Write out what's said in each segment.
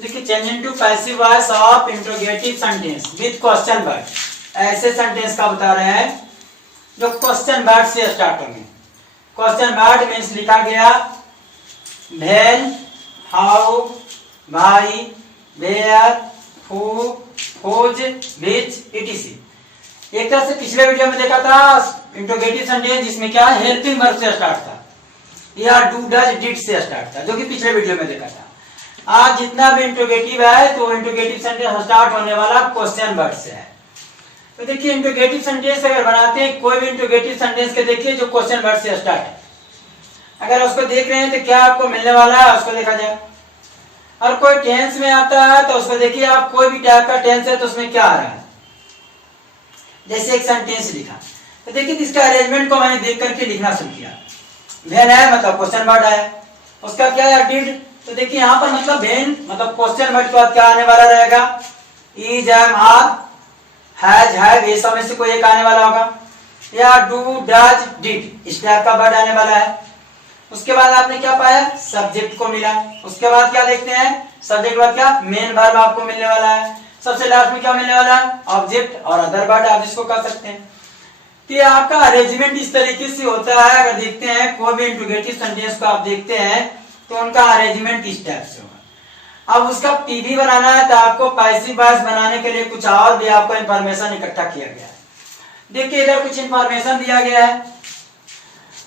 देखिए change into passive voice of interrogative sentence with question word. ऐसे sentence का बता रहे हैं जो क्वेश्चन वर्ड से स्टार्ट होंगे। क्वेश्चन वर्ड मीन्स लिखा गया when, how, why, where, who, whose, which, ETC. एक तरह से पिछले वीडियो में देखा था इंट्रोगेटिव सेंटेंस जिसमें क्या हेल्पिंग वर्ब से स्टार्ट था या डू डज डिड से स्टार्ट था, जो कि पिछले वीडियो में देखा था। आज जितना भी इंट्रोगेटिव है तो इंट्रोगेटिव सेंटेंस स्टार्ट होने वाला क्वेश्चन वर्ड से है। तो देखिए इंट्रोगेटिव सेंटेंस अगर बनाते हैं, कोई भी इंट्रोगेटिव सेंटेंस के देखिए जो क्वेश्चन वर्ड से स्टार्ट है, अगर उसको देख रहे हैं तो क्या आपको मिलने वाला है उसको देखा जाए। और कोई टेंस में आता है तो उसको देखिए आप, कोई भी टाइप का टेंस है तो उसमें क्या आ रहा है। जैसे एक सेंटेंस लिखा तो देखिए इसका अरेंजमेंट को मैंने देख करके लिखना शुरू किया। व्हेन है मतलब क्वेश्चन वर्ड है, उसका क्या है डिड। तो देखिए यहाँ पर मतलब व्हेन मतलब क्वेश्चन वर्ड के बाद क्या आने वाला रहेगा, is, am, are, has, have, ये सब में से कोई एक आने वाला होगा, या डू, डज, डिड इस टाइप का वर्ड आने वाला है। उसके बाद आपने क्या पाया, सब्जेक्ट को मिला। उसके बाद क्या देखते हैं, सब्जेक्ट के बाद क्या मेन वर्ब आपको मिलने वाला है। सबसे लास्ट में क्या मिलने वाला है, ऑब्जेक्ट और अदर वर्ड आप जिसको कह सकते हैं। कि आपका अरेंजमेंट इस तरीके से होता है। अगर देखते हैं कोई भी इंट्रोगेटिव सेंटेंस को आप देखते हैं तो उनका अरेंजमेंट इस टाइप से होगा। अब उसका पीवी बनाना है तो आपको पैसिव वॉइस बनाने के लिए कुछ और भी आपको इंफॉर्मेशन इकट्ठा किया गया है। देखिए इधर कुछ इंफॉर्मेशन दिया गया है।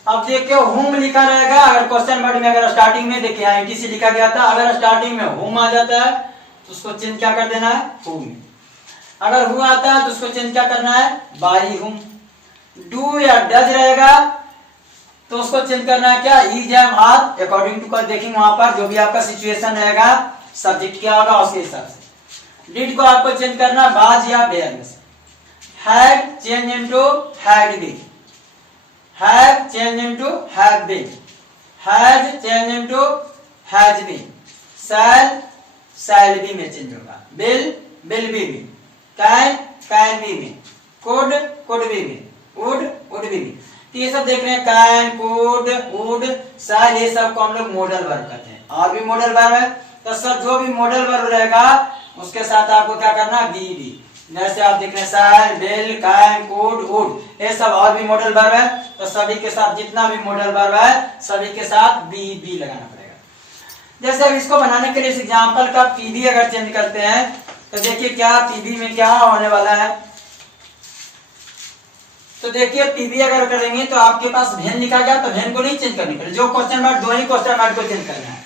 अब देखिए होम लिखा रहेगा, अगर क्वेश्चन वर्ड में अगर स्टार्टिंग में देखिए आईटीसी लिखा गया था, अगर स्टार्टिंग में होम आ जाता है तो उसको चेंज क्या कर देना है, होम। अगर हु आता है तो उसको चेंज क्या करना है, बाई हुम। डू या डज रहेगा तो उसको चेंज करना है क्या, is, am, are, according to देखेंगे वहां पर जो भी आपका सिचुएशन रहेगा सब्जेक्ट क्या होगा उसके हिसाब से। डिड को आपको चेंज करना बाज या बेयर में से। Had change into had been, have change into have been, has change into has been, shall shall be में चेंज होगा, विल विल बी में, कैन बी में, कुड बी में, वुड बी में। तो ये सब देख रहे हैं कैन, कुड, वुड, शैल, ये सब को हम लोग मॉडल वर्ब कहते हैं। और भी मॉडल वर्ब है तो सब जो भी मॉडल वर्ब रहेगा उसके साथ आपको क्या करना है, बी। जैसे आप देख रहे हैं शैल, विल, कैन, कुड, वुड, ये सब और भी मॉडल वर्ब है तो सभी के साथ जितना भी मॉडल वर्ब है सभी के साथ बी लगाना पड़ेगा। जैसे अब इसको बनाने के लिए इस एग्जांपल का पीवी अगर चेंज करते हैं तो देखिए क्या पीवी में क्या होने वाला है। तो देखिए पीवी अगर करेंगे तो आपके पास वेन लिखा गया तो वेन को नहीं चेंज करनी पड़ेगी। जो क्वेश्चन वर्ड, दो ही क्वेश्चन वर्ड को चेंज करना है,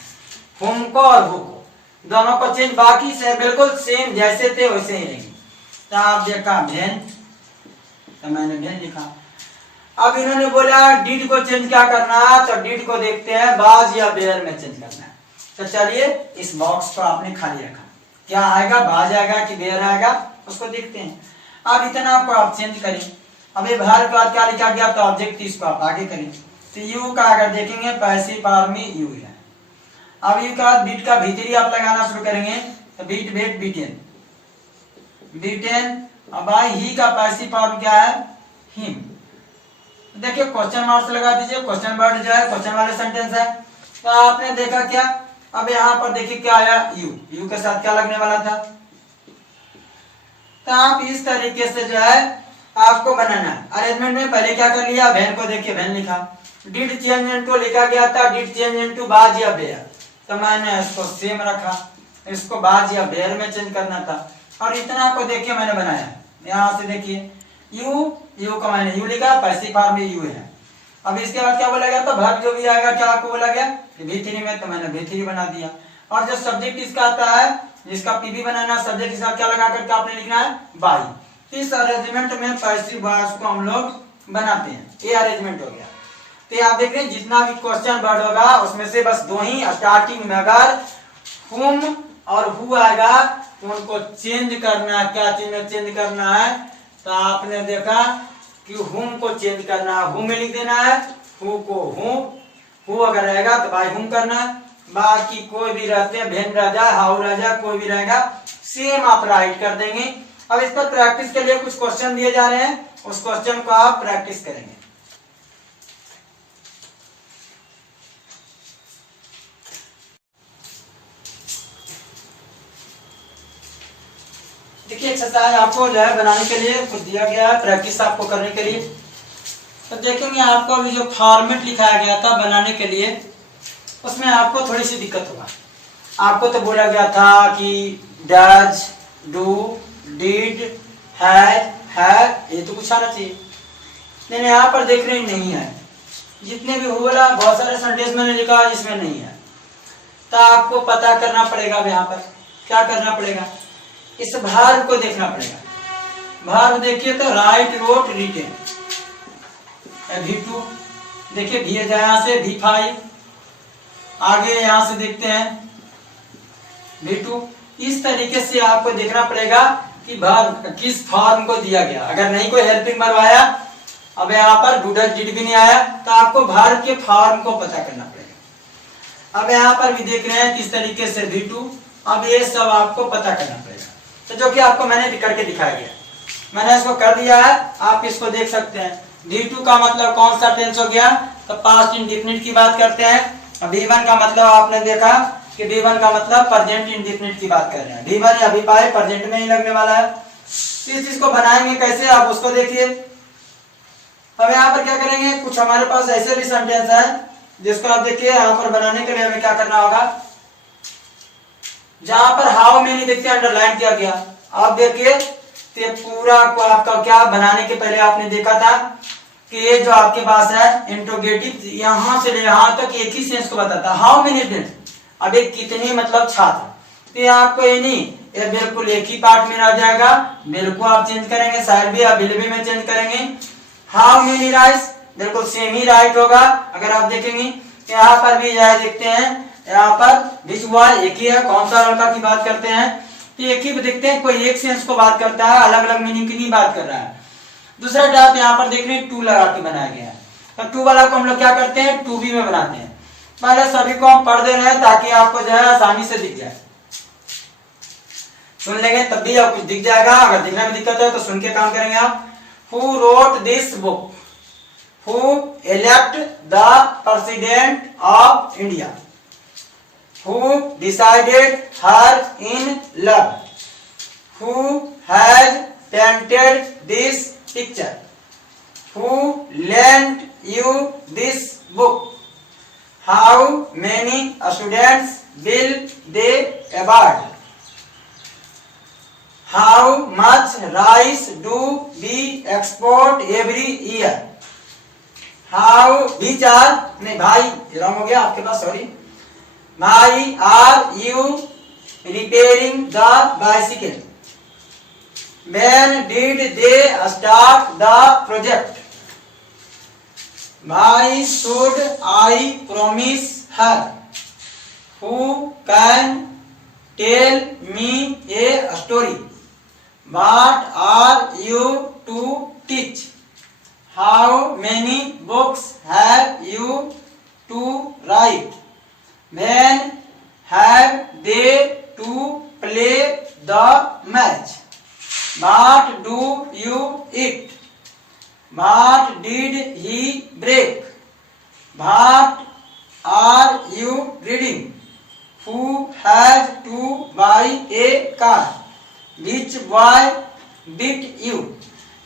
हुम को और हु को, दोनों को चेंज, बाकी से बिल्कुल सेम जैसे थे वैसे ही रहेंगे। तो आप देखा वेन तो मैंने वेन लिखा। अब इन्होंने बोला डिड को चेंज क्या करना है, तो डिड को देखते हैं बाज या बेयर में चेंज करना है। तो चलिए इस बॉक्स को आपने खाली रखा, क्या आएगा, बाज आएगा कि बेयर आएगा उसको देखते हैं। अब इतना आपको आप चेंज करें। अभी बाहर के बाद क्या लिखा गया तो ऑब्जेक्ट, इसको आप आगे करें। तो यू का अगर देखेंगे पैसिव फॉर्म में यू है। अब यू का बाद बीट का भीतरी आप लगाना शुरू करेंगे तो बीट बेट बीटेन बीटेन। अब ही का पैसिव फॉर्म क्या है, हिम। देखिए क्वेश्चन मार्क्स लगा दीजिए, क्वेश्चन वर्ड जो है क्वेश्चन वाले सेंटेंस है। तो आपने देखा क्या, अब यहाँ पर देखिए क्या आया, यू के साथ क्या लगने वाला था। तो आप इस तरीके से जो है आपको बनाना है। अरेंजमेंट में पहले क्या कर लिया, वेन को देखिए वेन लिखा, डिड चेंज इनटू लिखा गया था, डिड चेंज इनटू बाज या बेयर, तो मैंने इसको सेम रखा, इसको बाज या बेयर में चेंज करना था। और इतना को देखिए मैंने बनाया, यहाँ से देखिए यू को मैंने यू लिखा, पैसिव फॉर्म में यू है। अब इसके बाद क्या बोला गया था, वर्ब जो भी आएगा क्या आपको बोला गया V3 में, तो मैंने V3 बना दिया। और जो सब्जेक्ट इसका आता है जिसका पीवी बनाना, सब्जेक्ट के साथ क्या लगा करके आपने लिखना है बाई। इस अरेंजमेंट में पैसिव वॉइस को हम लोग बनाते हैं। ये अरेंजमेंट हो गया। तो आप देख रहे हैं जितना भी क्वेश्चन वर्ड होगा उसमें से बस दो ही स्टार्टिंग में अगर हुम और हु आएगा तो उनको चेंज करना है। क्या चेंज करना है, तो आपने देखा कि हुम को चेंज करना है, हु में लिख देना है, हु को हु अगर रहेगा तो बाई हुम करना है। बाकी कोई भी रहते हैं, भेन रह जाए, हाउ रह जाए, कोई भी रहेगा सेम आप राइट कर देंगे। अब इस पर प्रैक्टिस के लिए कुछ क्वेश्चन दिए जा रहे हैं, उस क्वेश्चन को आप प्रैक्टिस करेंगे। देखिए एक्सरसाइज आपको जो है बनाने के लिए कुछ दिया गया है, प्रैक्टिस आपको करने के लिए। तो देखेंगे आपको अभी जो फॉर्मेट लिखाया गया था बनाने के लिए, उसमें आपको थोड़ी सी दिक्कत होगा। आपको तो बोला गया था कि डज, डू, डिड, हैड, ये तो कुछ आना चाहिए, लेकिन यहाँ पर देख रहे नहीं है। जितने भी बोला बहुत सारे सेंटेंस मैंने लिखा जिसमें नहीं है, तो आपको पता करना पड़ेगा। अब यहाँ पर क्या करना पड़ेगा, इस भार को देखना पड़ेगा। भार देखिए तो राइट, रोट, रिटेन, V2 देखिए, भी यहाँ से V5, आगे यहाँ से देखते हैं V2। इस तरीके से आपको देखना पड़ेगा कि भार किस फॉर्म को दिया गया। अगर नहीं कोई हेल्पिंग वर्ब आया, अब यहाँ पर डू, डज, डिड भी नहीं आया, तो आपको भार के फॉर्म को पता करना पड़ेगा। अब यहाँ पर भी देख रहे हैं किस तरीके से V2, अब ये सब आपको पता करना पड़ेगा। तो जो कि आपको मैंने करके दिखाया गया, मैंने इसको कर दिया है, आप इसको देख सकते हैं। V2 का मतलब कौन सा टेंस हो गया, तो पास्ट इंडेफिनिट की बात करते हैं। V1 का मतलब आपने देखा कि V1 का मतलब प्रेजेंट इंडेफिनिट की बात कर रहे हैं। V1 या V5 प्रेजेंट में ही लगने वाला है। तो इस चीज को बनाएंगे कैसे, आप उसको देखिए। अब यहाँ पर क्या करेंगे, कुछ हमारे पास ऐसे भी सेंटेंस है जिसको आप देखिए। यहाँ पर बनाने के लिए हमें क्या करना होगा, जहां पर हाउ मेनी देखते अंडरलाइन किया गया, आप देखिए तो पूरा को आपका क्या बनाने के पहले आपने देखा था कि ये जो आपके पास है इंट्रोगेटिव, यहां से यहां तक एक ही सेंस को बताता है, हाउ मेनी स्टूडेंट्स, अभी कितने मतलब छात्र। तो ये आपको ये नहीं, ये बिल्कुल एक ही पार्ट में रह जाएगा, बिल्कुल आप चेंज करेंगे, साइड भी आप बिल भी में चेंज करेंगे। हाउ मेनी राइस बिल्कुल सेम ही राइट होगा। अगर आप देखेंगे यहाँ पर भी यह देखते हैं, यहाँ पर विच बॉय एक ही है, कौन सा लड़का की बात करते हैं, तो एक ही देखते हैं, कोई एक सेंस को बात करता है, अलग अलग मीनिंग की नहीं बात कर रहा है। दूसरा टाइप यहाँ पर देख रहे हैं, टू लगा के बनाया गया है। तो टू वाला को हम लोग क्या करते हैं, टू बी में बनाते हैं। पहले सभी को हम पढ़ दे रहे हैं ताकि आपको जो है आसानी से दिख जाए। सुन लेंगे तब भी आपको दिख जाएगा, अगर दिखने में दिक्कत है तो सुन के काम करेंगे आप। Who wrote this book? Who elected the president of India? Who decided her in love? Who has painted this picture? Who lent you this book? How many students will they award? How much rice do we export every year? How which are नहीं भाई wrong हो गया आपके पास, sorry भाई, are you repairing the bicycle? When did they start the project? Why should I promise her? Who can tell me a story? What are you to teach? How many books have you to write? When have they to play the match? What do you eat? What did he break? What are you reading? Who has to buy a car? Which boy beat you?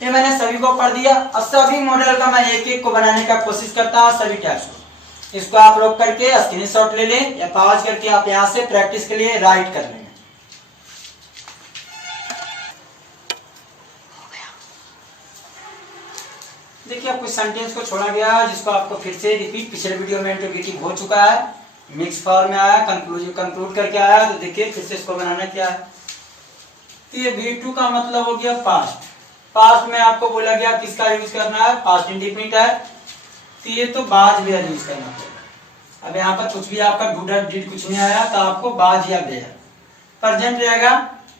ये मैंने सभी को पढ़ दिया और सभी model का मैं एक एक को बनाने का कोशिश करता हूँ, सभी टैब्स को। इसको आप लोग करके स्क्रीनशॉट ले लें या पॉज करके आप यहाँ से प्रैक्टिस के लिए राइट कर लेंगे। देखिए आप कुछ सेंटेंस को छोड़ा गया जिसको आपको फिर से रिपीट, पिछले वीडियो में इंट्रोगेटिव हो चुका है, मिक्स फॉर्म में आया, कंक्लूड करके आया, तो देखिए फिर से इसको बनाना क्या है। तो ये V2 का मतलब हो गया पास्ट। पास्ट में आपको बोला गया किसका यूज करना है, पास्ट इंडेफिनिट है, तो ये तो बाज भी यूज करना पड़ेगा। अब यहाँ पर कुछ भी आपका डू डज डिड कुछ नहीं आया तो आपको बाज या बेयर, प्रेजेंट रहेगा,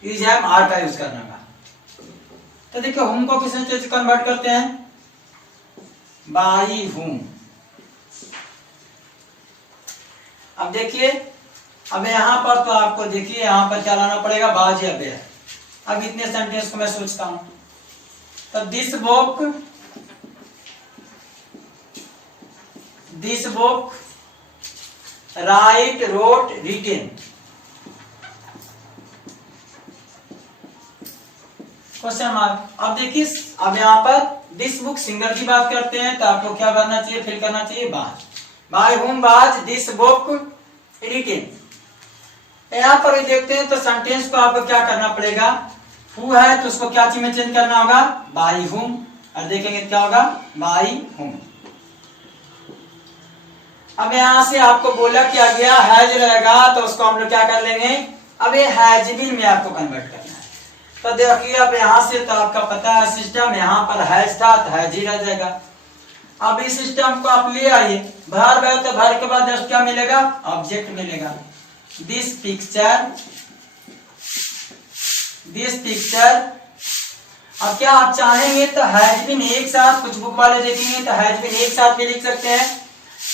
यूज हैव आर का यूज करना है। तो देखिए हुम को किस से कन्वर्ट करते हैं, बाई हुम। अब देखिए अब यहाँ पर तो आपको देखिए यहाँ पर क्या लाना पड़ेगा, बाज या बेयर। अब इतने सेंटेंस को मैं सोचता हूं, तो this book write wrote written. Question mark. अब देखिए, अब यहाँ पर दिस बुक सिंगर की बात करते हैं तो आपको क्या करना चाहिए, फिल करना चाहिए by whom was this book written. यहाँ पर भी देखते हैं तो सेंटेंस को आपको क्या करना पड़ेगा, हु है तो उसको क्या चीज में चेंज करना होगा, बाय whom, और देखेंगे क्या होगा, बाय whom। अब यहाँ से आपको बोला क्या गया, हैज रहेगा तो उसको हम लोग क्या कर लेंगे, अब ये हैज बीन में आपको कन्वर्ट करना है। तो देखिए अब यहाँ से तो आपका पता है सिस्टम, यहाँ पर हैज था तो हैज ही रह जाएगा। अब इस सिस्टम को आप ले आइए, भर गए तो भर के बाद जस्ट क्या मिलेगा, ऑब्जेक्ट मिलेगा। This picture. अब क्या आप चाहेंगे तो हैज बीन एक साथ, कुछ बुक वाले देखेंगे तो हैज बीन एक साथ भी लिख सकते हैं,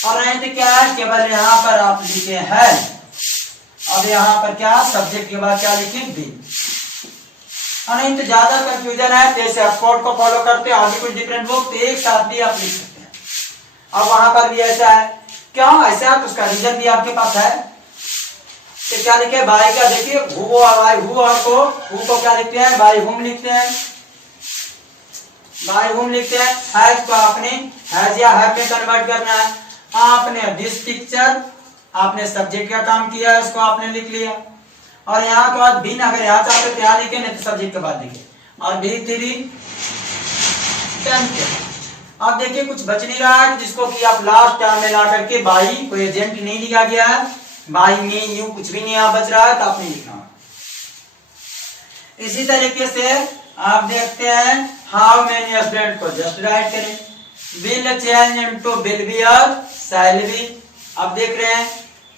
और नहीं तो क्या है, केवल यहाँ पर आप लिखे है। अब यहाँ पर क्या सब्जेक्ट के बाद क्या लिखे, बीन। और नहीं तो ज्यादा कंफ्यूजन है तो ऐसे कोड को फॉलो करते हैं, आगे कुछ डिफरेंट बुक तो एक साथ भी आप लिख सकते हैं। अब वहां पर भी ऐसा है, क्यों ऐसा है तो उसका रीजन भी आपके पास है। तो क्या लिखे, बाय का देखिए हु को क्या लिखते हैं, बाय हुम लिखते हैं, बाय हुम लिखते हैं। हैज को आपने हैज या हैव में कन्वर्ट करना है। आपने दिस पिक्चर, आपने सब्जेक्ट का काम किया है, उसको आपने लिख लिया। और यहाँ के बाद बिन, अगर यहाँ चाहते तो यहाँ लिखे, नहीं तो सब्जेक्ट के बाद लिखे। और भी अब देखिए कुछ बच नहीं रहा है, जिसको कि आप लास्ट टर्म में ला करके बाई, कोई एजेंट नहीं लिखा गया है, बाई में यू कुछ भी नहीं यहाँ बच रहा है तो आपने लिखना। इसी तरीके से आप देखते हैं हाउ मेनी स्टूडेंट को जस्ट राइट करें, will change into will be और शैल बी। अब देख रहे हैं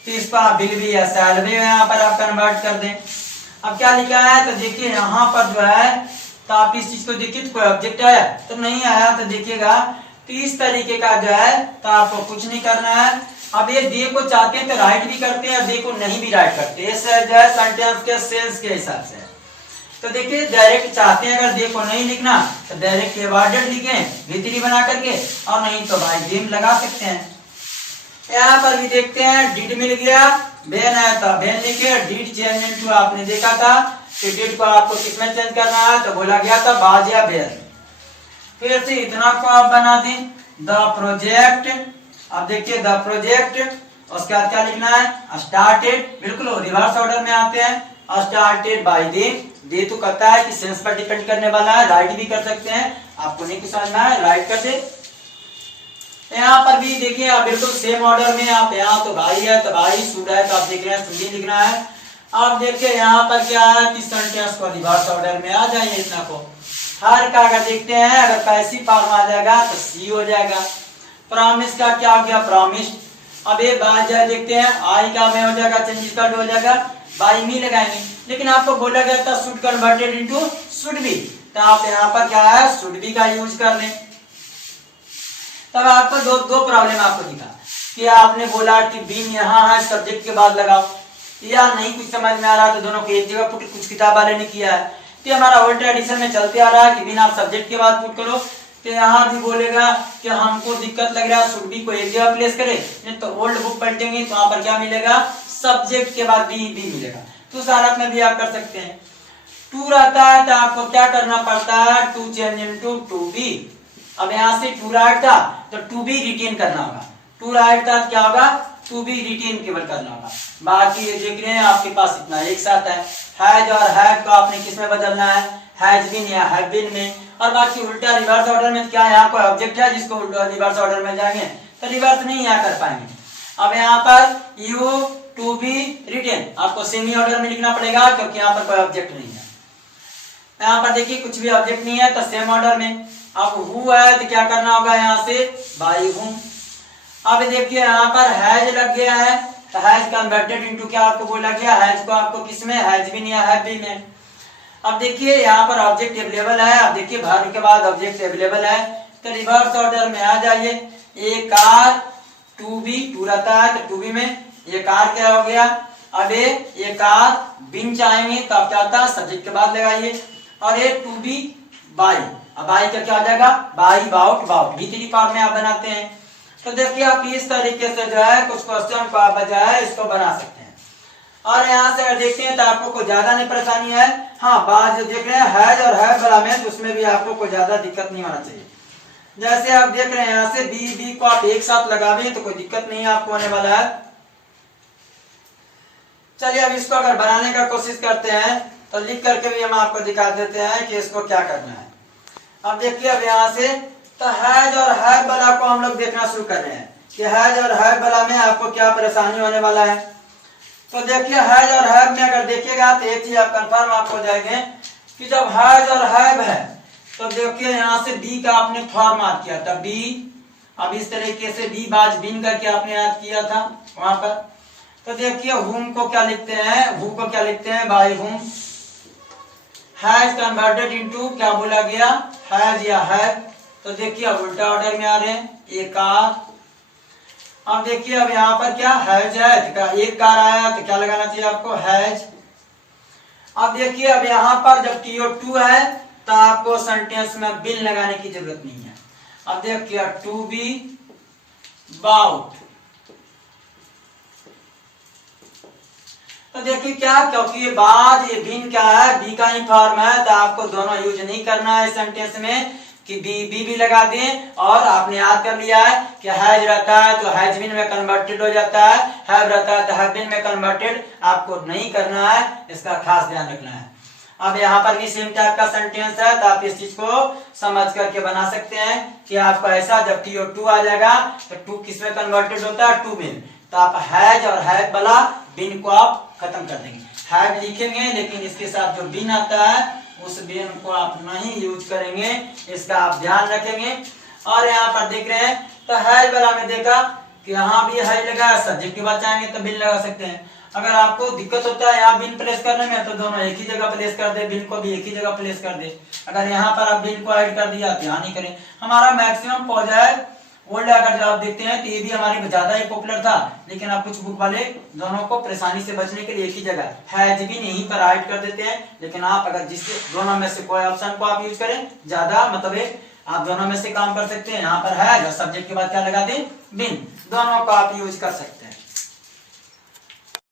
तो इसको आप विल बी या शैल बी यहाँ पर आप कन्वर्ट कर दें। अब क्या लिखा है तो देखिए यहाँ पर जो है तो आप इस चीज को देखिए तो कोई ऑब्जेक्ट आया तो नहीं आया, तो देखिएगा तो इस तरीके का जो है तो आपको कुछ नहीं करना है। अब ये दे को चाहते हैं तो राइट भी करते हैं, दे को नहीं भी राइट करते हैं, इससे जो है सेंटेंस के सेंस के हिसाब से। तो देखिए डायरेक्ट चाहते हैं अगर दे को नहीं लिखना तो डायरेक्ट अवॉइडेड लिखें भीतरी बना करके, और नहीं तो बाय देम लगा सकते हैं। यहाँ पर भी देखते हैं डिड मिल गया, बेन आया था बेन लिखे, डिड चेंज इनटू आपने देखा था कि डिड को आपको किसमें चेंज करना है तो बोला गया था बाज या बेन। फिर से इतना को आप बना दें द प्रोजेक्ट। अब देखिए द प्रोजेक्ट, उसके बाद क्या लिखना है स्टार्टेड, बिल्कुल रिवर्स ऑर्डर में आते हैं, स्टार्टेड बाय दे तो कहता है कि सेंस पर डिपेंड करने वाला है, राइट भी कर सकते हैं, आपको नहीं कुछ समझना है राइट कर दे। यहाँ पर भी देखिए आप बिल्कुल सेम ऑर्डर में, आप यहाँ तो भाई है तो भाई, शुड है तो आप देख रहे हैं शुड ही लिखना है। आप देखिए यहाँ पर क्या है कि सेंटेंस को रिवर्स ऑर्डर में आ जाइए, इतना को हर का अगर देखते हैं अगर पैसिव फॉर्म आ जाएगा तो सी हो जाएगा। प्रॉमिस का क्या हो गया प्रॉमिस्ड। अब ये बात जो देखते हैं आई का में हो जाएगा, चेंजेस का हो जाएगा, बाई मी लगाएंगे, लेकिन आपको बोला गया था should converted into should be, तो आप यहाँ पर क्या है शुड बी का यूज कर लें। तब आपको दो प्रॉब्लम आपको दिखा कि आपने बोला कि बीन यहाँ है सब्जेक्ट के बाद लगाओ, या नहीं कुछ समझ में आ रहा तो दोनों को एक जगह पुट, कुछ किताब वाले ने किया है तो हमारा ओल्ड ट्रेडिशन में चलते आ रहा है कि बीन आप सब्जेक्ट के बाद पुट करो, तो यहाँ भी बोलेगा कि हमको दिक्कत लग रहा है शुड बी को एक जगह प्लेस करे, नहीं तो ओल्ड बुक पलटेंगे तो वहां पर क्या मिलेगा सब्जेक्ट के बाद बी मिलेगा। तो उस हालत में भी आप कर सकते हैं। टू रहता है तो आपको क्या करना पड़ता है to change into to be. अब यहाँ से टू राइट था तो टू बी रिटेन करना होगा, टू राइट था क्या होगा टू बी रिटेन केवल करना होगा। बाकी ये देख रहे हैं आपके पास इतना एक साथ है, हैज और हैव को आपने किस में बदलना है हैज बीन या हैव बीन में, और बाकी उल्टा रिवर्स ऑर्डर में क्या यहाँ कोई ऑब्जेक्ट है जिसको रिवर्स ऑर्डर में जाएंगे तो रिवर्स नहीं यहाँ कर पाएंगे। अब यहाँ पर यू टू बी रिटेन आपको सेमी ऑर्डर में लिखना पड़ेगा क्योंकि यहाँ पर कोई ऑब्जेक्ट नहीं है। यहाँ पर देखिए कुछ भी ऑब्जेक्ट नहीं है तो सेम ऑर्डर में। अब हु है तो क्या करना होगा यहाँ से बाई हूं। अब देखिए यहाँ पर हैज लग गया है तो हैज कन्वर्टेड इनटू क्या आपको बोला गया हैज को आपको किसमें हैज बीन या हैव बीन में। अब देखिए यहाँ पर ऑब्जेक्ट अवेलेबल है, अब देखिए भर के बाद ऑब्जेक्ट अवेलेबल है तो रिवर्स ऑर्डर में आ जाइए। ए कार टू बी टू रहता है तो टू बी में ये कार क्या हो गया। अब ये कार बिन चाहेंगे तो आप क्या होता है सब्जेक्ट के बाद लगाइए, और ये टू बी बाई, अब बाई का क्या हो जाएगा बाई बाउट बाउट भीतरी फॉर्म में आप बनाते हैं। तो देखिए आप इस तरीके से जो है कुछ क्वेश्चन को आप जो है इसको बना सकते हैं। और यहाँ से अगर देखते हैं तो आपको कोई ज्यादा नहीं परेशानी है। हाँ, बात जो देख रहे हैं हैज और हैव वाला में, उसमें भी आपको कोई ज्यादा दिक्कत नहीं होना चाहिए। जैसे आप देख रहे हैं यहाँ से बी को आप एक साथ लगावे तो कोई दिक्कत नहीं आपको होने वाला है। चलिए अब इसको अगर बनाने का कोशिश करते हैं तो लिख करके भी हम आपको दिखा देते हैं कि इसको क्या करना है। अब देखिए अब यहाँ से तो हैज और हैव वाला को हम लोग देखना शुरू कर रहे हैं कि हैज और हैव वाला में आपको क्या परेशानी होने वाला है। तो देखिए हैज और हैव में अगर देखिएगा तो एक चीज आप कंफर्म आपको हो जाएंगे कि जब हैज और हैव है तो देखिए यहाँ से बी का आपने फॉर्मेट किया था बी। अब इस तरीके से बी बाज बिन करके आपने याद किया था वहां पर। तो देखिए हुम को क्या लिखते हैं, हु को क्या लिखते हैं by whom. Has converted into क्या बोला गया, हैज या हैव। तो देखिए अब उल्टा ऑर्डर में आ रहे हैं, एक कार। अब देखिए अब यहाँ पर क्या हैज है तो एक कार आया तो क्या लगाना चाहिए आपको, हैज। अब देखिए अब यहाँ पर जब TO2 है तो आपको सेंटेंस में बिन लगाने की जरूरत नहीं है। अब देखिए टू बी बाउट। तो देखिए क्या, क्योंकि ये बाद ये बिन क्या है, बी का ही फॉर्म है तो आपको दोनों यूज नहीं करना है सेंटेंस में कि बी भी लगा दें। और आपने याद कर लिया है कि हैज रहता है तो हैज बिन में कन्वर्टेड हो जाता है, हैव रहता है तो हैव बिन में कन्वर्टेड आपको नहीं करना है, इसका खास ध्यान रखना है। अब यहाँ पर भी सेम टाइप का सेंटेंस है तो आप इस चीज को समझ करके बना सकते हैं कि आपको ऐसा जब TO2 आ जाएगा तो टू किस में कन्वर्टेड होता है, टू बिन। तो आप हैज और हैव वाला बिन को आप खत्म कर देंगे, हैव लिखेंगे लेकिन इसके साथ जो बिन आता है उस बिन को आप नहीं यूज करेंगे, इसका आप ध्यान रखेंगे। और यहाँ पर देख रहे हैं तो हैज वाला में देखा कि यहाँ भी हैज लगा, सब्जेक्ट के बाद चाहेंगे तो बिन लगा सकते हैं। अगर आपको दिक्कत होता है यहाँ बिन प्लेस करने में तो दोनों एक ही जगह प्लेस कर दे, बिन को भी एक ही जगह प्लेस कर दे। अगर यहाँ पर आप बिन को ऐड कर दिया तो यहाँ नहीं करें। हमारा मैक्सिमम पॉज ओल्ड अगर जो आप देखते हैं तो ये भी हमारे ज्यादा ही पॉपुलर था, लेकिन आप कुछ बुक वाले दोनों को परेशानी से बचने के लिए एक ही जगह हैज बिन यहीं पर ऐड कर देते हैं। लेकिन आप अगर जिससे दोनों में से कोई ऑप्शन को आप यूज करें ज्यादा मतलब आप दोनों में से काम कर सकते हैं। यहाँ पर हैज और सब्जेक्ट के बाद क्या लगा दें, बिन, दोनों को आप यूज कर सकते हैं।